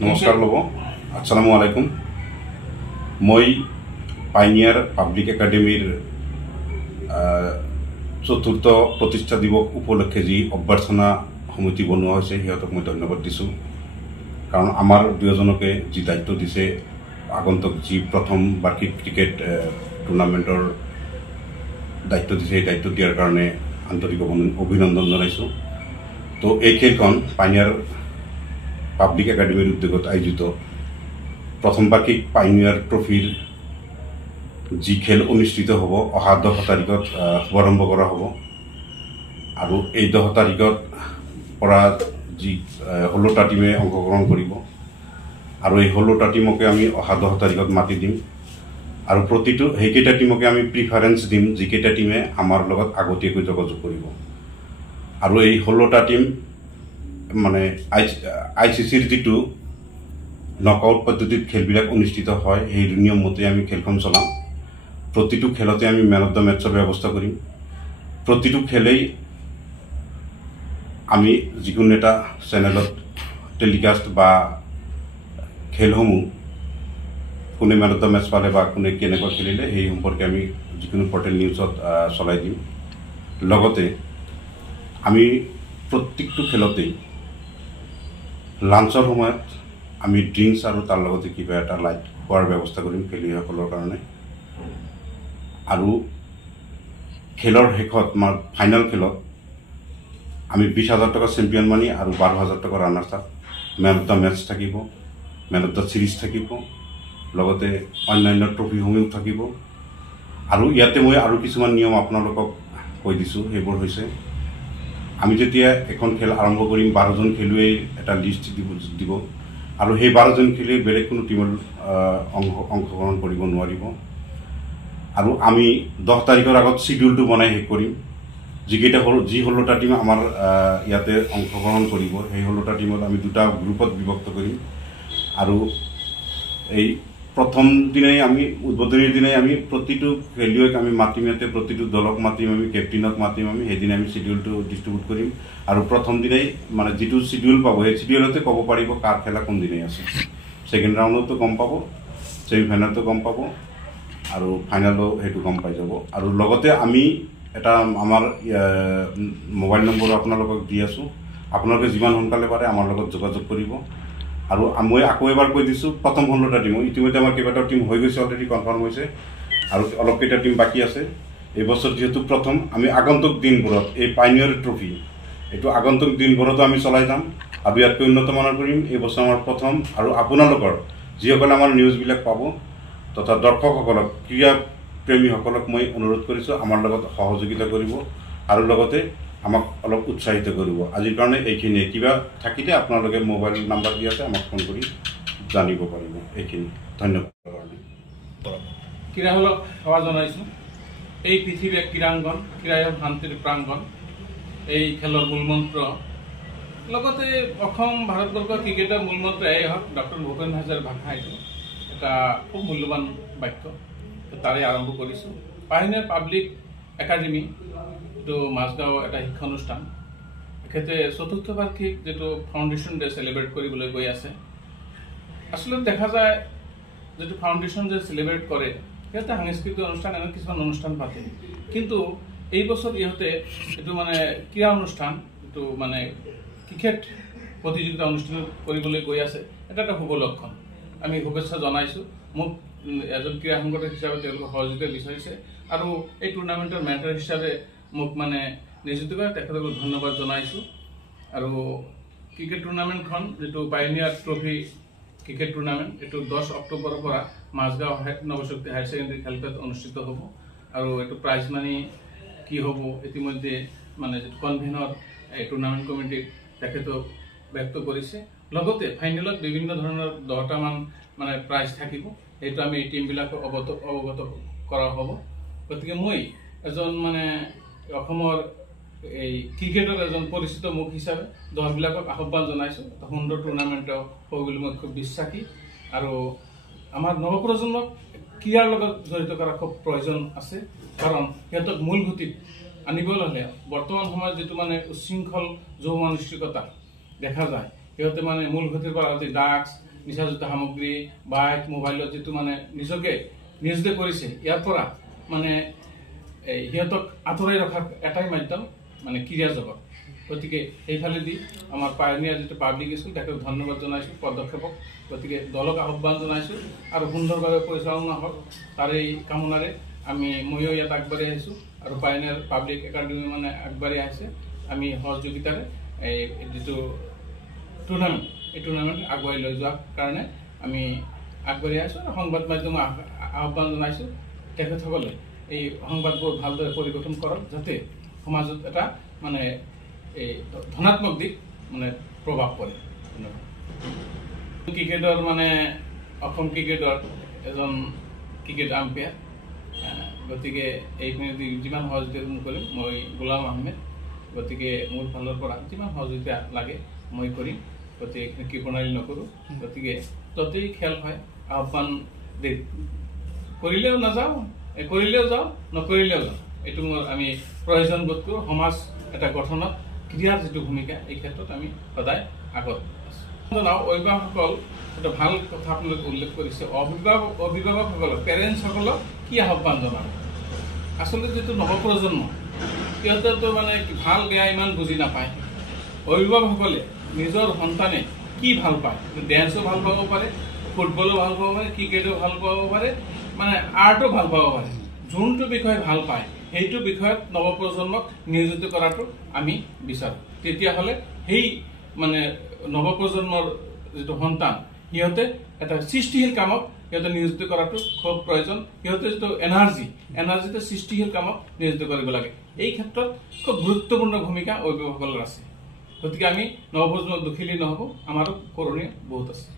নমস্কাৰ ল'ব। আসসালামু আলাইকুম। মই পাইনিয়াৰ পাব্লিক একাডেমিৰ চতুৰ্থ প্ৰতিষ্ঠা দিৱস উপলক্ষে যি অভ্যৰ্থনা সমিতি বনোৱা হৈছে সিহঁতক মই ধন্যবাদ দিছোঁ। কাৰণ আমাৰ দুয়োজনকে যি দায়িত্ব দিছে আগন্তুক যি প্ৰথম বাৰ্ষিক ক্ৰিকেট টুৰ্ণামেণ্টৰ দায়িত্ব দিছে সেই দায়িত্ব দিয়াৰ কাৰণে আন্তৰিক অভিনন্দন জনাইছোঁ। তো এই খেলখন পাইনিয়াৰ পাব্লিক একাডেমিৰ উদ্যোগত আয়োজিত প্ৰথম বাৰ্ষিক পাইনিয়াৰ ট্ৰফিৰ যি খেল অনুষ্ঠিত হ'ব অহা 10 তাৰিখত শুভাৰম্ভ কৰা হ'ব। আৰু এই 10 তাৰিখত পৰা যি 16টা টিমে অংশগ্ৰহণ কৰিব আৰু এই 16টা টিমকে আমি অহা 10 তাৰিখত মাতি দিম আৰু প্ৰতিটো সেইকেইটা টিমকে আমি প্ৰিফাৰেঞ্চ দিম যিকেইটা টিমে আমাৰ লগত আগতীয়াকৈ যোগাযোগ কৰিব। আৰু এই 16টা টিম মানে ICCৰ যিটো নকআউট পদ্ধতিত খেলবিলাক অনুষ্ঠিত হয় সেই নিয়ম মতে আমি খেলখন চলাম। প্ৰতিটো খেলতে আমি মেন অফ দ্য মেটছৰ ব্যৱস্থা কৰিম। প্ৰতিটো খেলেই আমি যিকোনো এটা চেনেলত টেলিকাষ্ট বা খেলসমূহ কোনে মেন অফ দ্য মেটছ পালে বা কোনে কেনেকৈ খেলিলে সেই সম্পৰ্কে আমি যিকোনো পৰ্টেল নিউজত চলাই দিম। লগতে আমি প্ৰত্যেকটো খেলতেই লাঞ্চৰ সময়ত আমি ড্ৰিংকছ আৰু তাৰ লগতে কিবা এটা লাইট খোৱাৰ ব্যৱস্থা কৰিম খেলুৱৈসকলৰ কাৰণে। আৰু খেলৰ শেষত ফাইনেল খেলত আমি 20,000 টকা চেম্পিয়ন মানি আৰু 12,000 টকা runners up, man of the match থাকিব, মেন অফ দ্য ছিৰিজ থাকিব, লগতে অন্যান্য ট্ৰফিসমূহ থাকিব। আৰু ইয়াতে মই আৰু কিছুমান নিয়ম আপোনালোকক কৈ দিছোঁ। সেইবোৰ হৈছে আমি যেতিয়া এখন খেল আৰম্ভ কৰিম 12জন খেলুৱৈ এটা লিষ্ট দিব আৰু সেই 12জন খেলুৱৈ বেলেগ কোনো টিমৰ অংশগ্ৰহণ কৰিব নোৱাৰিব। আৰু আমি 10 তাৰিখৰ আগত চিডিউলটো বনাই শেষ কৰিম। যি 16টা টিম আমাৰ ইয়াতে অংশগ্ৰহণ কৰিব সেই 16টা টিমত আমি 2টা গ্ৰুপত বিভক্ত কৰিম। আৰু এই প্ৰথম দিনাই আমি উদ্বোধনীৰ দিনাই আমি প্ৰতিটো খেলুৱৈক আমি মাতিম, ইয়াতে প্ৰতিটো দলক মাতিম, আমি কেপ্টেইনক মাতিম, আমি সেইদিনা আমি চিডিউলটো ডিষ্ট্ৰিবিউট কৰিম। আৰু প্ৰথম দিনাই মানে যিটো চিডিউল পাব সেই চিডিউলতে ক'ব পাৰিব কাৰ খেলা কোন দিনাই আছে। ছেকেণ্ড ৰাউণ্ডতো গম পাব, ছেমিফাইনেলতো গম পাব আৰু ফাইনেলো সেইটো গম পাই যাব। আৰু লগতে আমি এটা আমাৰ মোবাইল নম্বৰ আপোনালোকক দি আছোঁ। আপোনালোকে যিমান সোনকালে পাৰে আমাৰ লগত যোগাযোগ কৰিব। আৰু মই আকৌ এবাৰ কৈ দিছোঁ প্ৰথম 16টা টিম ইতিমধ্যে আমাৰ কেইবাটাও টিম হৈ গৈছে, অলৰেডি কনফাৰ্ম হৈছে আৰু অলপ কেইটা টিম বাকী আছে। এইবছৰ যিহেতু প্ৰথম আমি আগন্তুক দিনবোৰত এই পাইনিয়াৰ ট্ৰফি এইটো আগন্তুক দিনবোৰতো আমি চলাই যাম আৰু ইয়াতকৈ উন্নতমানৰ কৰিম। এইবছৰ আমাৰ প্ৰথম আৰু আপোনালোকৰ যিসকলে আমাৰ নিউজবিলাক পাব তথা দৰ্শকসকলক ক্ৰীড়া প্ৰেমীসকলক মই অনুৰোধ কৰিছোঁ আমাৰ লগত সহযোগিতা কৰিব আৰু লগতে আমাক অলপ উৎসাহিত কৰিব। আজিৰ কাৰণে এইখিনিয়ে। কিবা থাকিলে আপোনালোকে মোবাইল নাম্বাৰ দি আছে, আমাক ফোন কৰি জানিব পাৰিব। এইখিনি ধন্যবাদ। ক্ৰীড়াসকলক সেৱা জনাইছোঁ। এই পৃথিৱী এক ক্ৰীড়াংগন, ক্ৰীড়াই শান্তিৰ প্ৰাংগণ। এই খেলৰ মূলমন্ত্ৰ লগতে অসম ভাৰতবৰ্ষৰ ক্ৰিকেটৰ মূলমন্ত্ৰ এয়াই হওক ডক্টৰ ভূপেন হাজৰিকাৰ ভাষা। এইটো এটা খুব মূল্যৱান বাক্য, তাৰে আৰম্ভ কৰিছোঁ। পাইনিয়াৰ পাব্লিক একাডেমি এইটো মাজগাঁও এটা শিক্ষানুষ্ঠান, তেখেতে 4ৰ্থ বাৰ্ষিক যিটো ফাউণ্ডেশ্যন ডে চেলিব্ৰেট কৰিবলৈ গৈ আছে। আচলতে দেখা যায় যিটো ফাউণ্ডেশ্যন ডে চেলিব্ৰেট কৰে সিহঁতে সাংস্কৃতিক অনুষ্ঠান এনে কিছুমান অনুষ্ঠান পাতে, কিন্তু এই বছৰ ইহঁতে এইটো মানে ক্ৰীড়া অনুষ্ঠান এইটো মানে ক্ৰিকেট প্ৰতিযোগিতা অনুষ্ঠিত কৰিবলৈ গৈ আছে। এটা এটা শুভ লক্ষণ। আমি শুভেচ্ছা জনাইছোঁ। মোক এজন ক্ৰীড়া সংগঠক হিচাপে তেওঁলোকে সহযোগিতা বিচাৰিছে আৰু এই টুৰ্ণামেণ্টৰ মেণ্টৰ হিচাপে মোক মানে নিযুক্তি কৰে, তেখেতলোকক ধন্যবাদ জনাইছোঁ। আৰু ক্ৰিকেট টুৰ্ণামেণ্টখন যিটো পাইনিয়াৰ ট্ৰফি ক্ৰিকেট টুৰ্ণামেণ্ট এইটো 10 অক্টোবৰৰ পৰা মাজগাঁও নৱশক্তি হায়াৰ ছেকেণ্ডেৰী খেলপথাৰত অনুষ্ঠিত হ'ব। আৰু এইটো প্ৰাইজ মানি কি হ'ব ইতিমধ্যে মানে যিটো কনভেনৰ এই টুৰ্ণামেণ্ট কমিটিক তেখেতক ব্যক্ত কৰিছে। লগতে ফাইনেলত বিভিন্ন ধৰণৰ 10টামান মানে প্ৰাইজ থাকিব। সেইটো আমি এই টিমবিলাকক অৱগত কৰা হ'ব। গতিকে মই এজন মানে অসমৰ এই ক্ৰিকেটৰ এজন পৰিচিত মুখ হিচাপে দলবিলাকক আহ্বান জনাইছোঁ। এটা সুন্দৰ টুৰ্ণামেণ্ট হ'ব বুলি মই খুব বিশ্বাসী। আৰু আমাৰ নৱপ্ৰজন্মক ক্ৰীড়াৰ লগত জড়িত কৰা খুব প্ৰয়োজন আছে, কাৰণ সিহঁতক মূল গতিত আনিবলৈ হ'লে বৰ্তমান সময়ত যিটো মানে উচ্ছৃংখল যৌন মানসিকতা দেখা যায়, সিহঁতে মানে মূল গতিৰ পৰা ড্ৰাগছ নিচাযুক্ত সামগ্ৰী, বাইক, মোবাইলত যিটো মানে নিজকে নিয়োজিত কৰিছে, ইয়াৰ পৰা মানে সিহঁতক আঁতৰাই ৰখাৰ এটাই মাধ্যম মানে ক্ৰীড়া জগত। গতিকে সেইফালেদি আমাৰ পায়নিয়াৰ যিটো পাব্লিক স্কুল তাকে ধন্যবাদ জনাইছোঁ, পদক্ষেপক। গতিকে দলক আহ্বান জনাইছোঁ আৰু সুন্দৰভাৱে পৰিচালনা হওক তাৰে কামনাৰে ময়ো ইয়াত আগবাঢ়ি আহিছোঁ আৰু পায়নিয়াৰ পাব্লিক একাডেমি মানে আগবাঢ়ি আহিছে। আমি সহযোগিতাৰে এই যিটো টুৰ্ণামেণ্ট, এই টুৰ্ণামেণ্ট আগুৱাই লৈ যোৱাৰ কাৰণে আমি আগবাঢ়ি আহিছোঁ আৰু সংবাদ মাধ্যমক আহ্বান জনাইছোঁ তেখেতসকলে এই সংবাদবোৰ ভালদৰে পৰিৱেশন কৰক, যাতে সমাজত এটা মানে এই ধনাত্মক দিশ মানে প্ৰভাৱ পৰে। ক্ৰিকেটৰ মানে অসম ক্ৰিকেটৰ এজন ক্ৰিকেট আম্পায়াৰ, গতিকে এইখিনি যিমান সহযোগিতা কৰিম মই গোলাম আহমেদ। গতিকে মোৰ ফালৰ পৰা যিমান সহযোগিতা লাগে মই কৰিম, গতিকে এইখিনি কৃপণালী নকৰোঁ। গতিকে যতেই খেল হয় আহ্বান কৰিলেও নাযাওঁ, কৰিলেও যাওঁ, নকৰিলেও যাওঁ, এইটো মোৰ আমি প্ৰয়োজন বোধ কৰোঁ। সমাজ এটা গঠনত ক্ৰীড়াৰ যিটো ভূমিকা এই ক্ষেত্ৰত আমি সদায় আগত জনাওঁ। অভিভাৱকসকল এটা ভাল কথা আপোনালোকে উল্লেখ কৰিছে, অভিভাৱকসকলক পেৰেণ্টছসকলক কি আহ্বান জনাব। আচলতে যিটো নৱপ্ৰজন্ম সিহঁতেতো মানে ভাল বেয়া ইমান বুজি নাপায়। অভিভাৱকসকলে নিজৰ সন্তানে কি ভাল পায়, ডেন্সো ভাল পাব পাৰে, ফুটবলো ভাল পাব পাৰে, ক্ৰিকেটো ভাল পাব পাৰে, মানে আৰ্টো ভাল পাব পাৰে। যোনটো বিষয়ে ভাল পায় সেইটো বিষয়ত নৱপ্ৰজন্মক নিয়োজিত কৰাটো আমি বিচাৰোঁ। তেতিয়াহ'লে সেই মানে নৱপ্ৰজন্মৰ যিটো সন্তান সিহঁতে এটা সৃষ্টিশীল কামত সিহঁতে নিয়োজিত কৰাটো খুব প্ৰয়োজন। সিহঁতে যিটো এনাৰ্জিটো সৃষ্টিশীল কামত নিয়োজিত কৰিব লাগে। এই ক্ষেত্ৰত খুব গুৰুত্বপূৰ্ণ ভূমিকা অভিভাৱকসকলৰ আছে। গতিকে আমি নৱপ্ৰজন্মক দোষিলে নহ'ব, আমাৰো কৰণীয় বহুত আছে।